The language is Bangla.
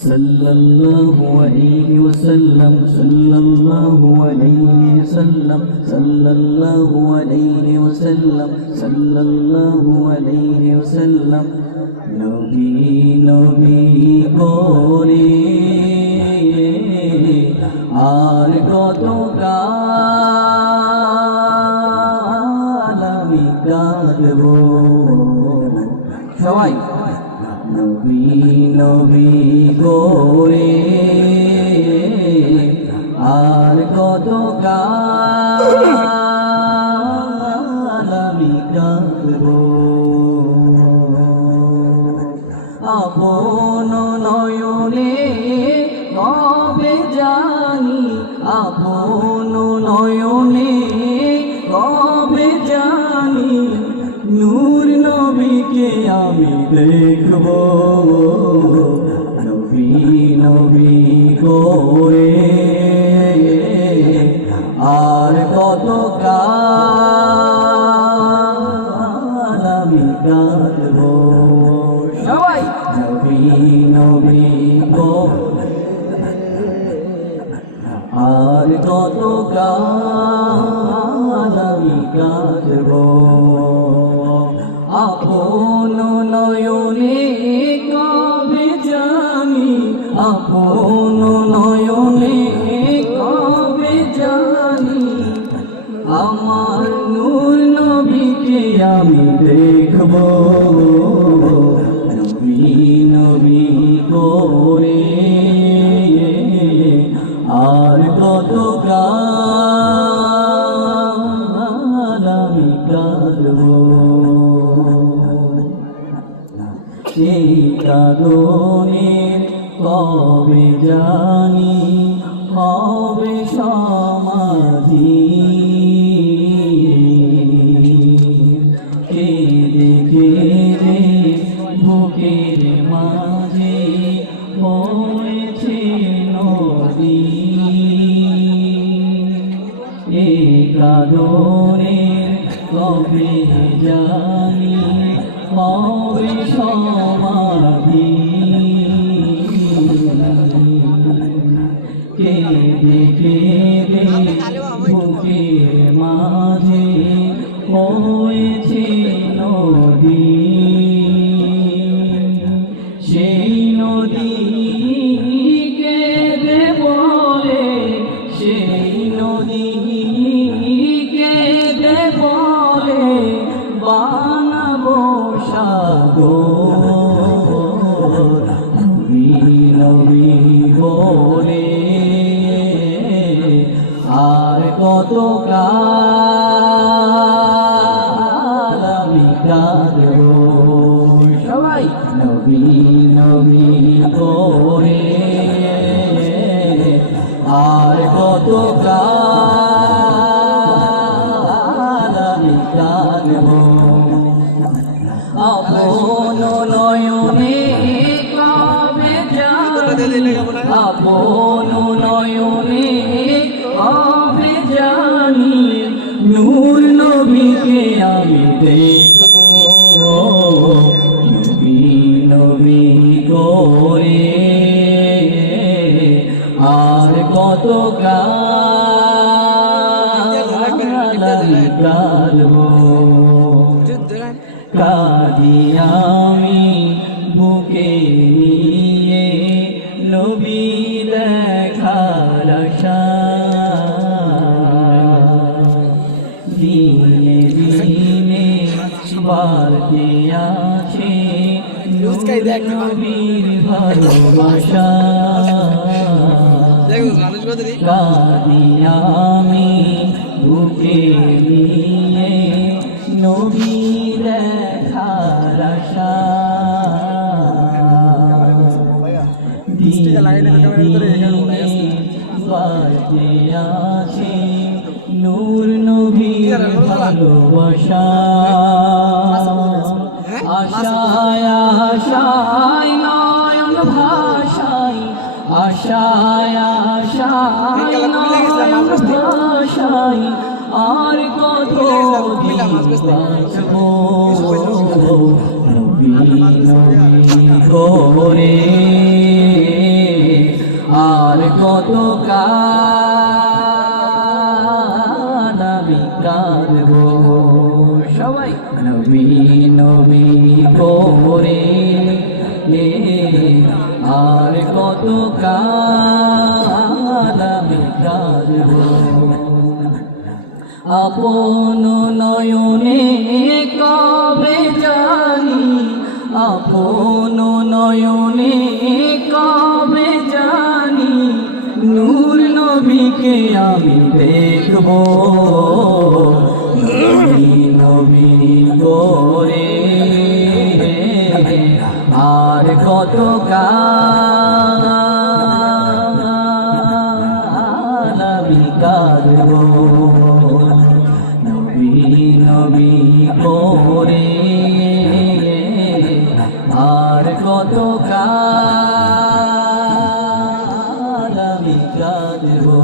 sallallahu alayhi wa sallam, sallallahu alayhi wa sallam, sallallahu alayhi wa sallam, sallallahu alayhi wa sallam. Nabi Nabi kore আর কত কাল আমি কাঁদবো সবাই নবী নবী করে আর কত কাল আমি কাঁদবো আপন নয়নে কবে জানি আপন নয়নে কবে জানি নূর নবীকে আমি দেখব নবী নবী করে আর কত কাল আমি কাঁদব সবাই নবী নবী করে আর কত কাল আমি কাঁদব আপন নয়নে কবে জানি আপন নয়নে কবে জানি আমার নূর নবীকে আমি দেখব নবী নবী করে আর কত কাল আমি কাঁদব সেই কারণের কবে জানি হবে সমাধি কেঁদে কেঁদে বুকের মাঝে হয়েছে নদী এ কারণের কবে জানি হবে সমাধি কেঁদে কেঁদে বুকের মাঝে হয়েছে নদী সেই নদী কেঁদে বলে সেই নদী কেঁদে বলে বানাবো সাগর নবী নবী বলে আর কত কাল আমি কাঁদব সবাই নবী নবী করে আর কত কাল আমি কাঁদব আপন নয়নে কবে জানি আপন নয়নে কবে জানি নূর নবীকে আমি দেখব নবী নবী করে আর কত কাল আমি কাঁদব কাঁদি আমি বুকে নিয়ে নবী দেখার আশা দিনে দিনে বাড়তে আছে নবীর ভালোবাসা কাঁদি আমি বুকে নিয়ে নবী দেখার আশা বাজে আছে নূর নবীর ভালোবাসা আশায় আশায় নয়ন ভাষায় আশায় আশায় নয়ন ভাষায় আর কত নবী নবী করে আর কত কাল আমি কাঁদবো সবাই নবী নবী করে আর কত কাল আমি কাঁদবো আপন নয়নে কবে জানি আপন নয়নে কবে জানি নূর নবীকে আমি দেখব নবী নবী করে আর কত কাল আমি কাঁদবো নবী নবী করে আর কত কাল আমি কাঁদবো।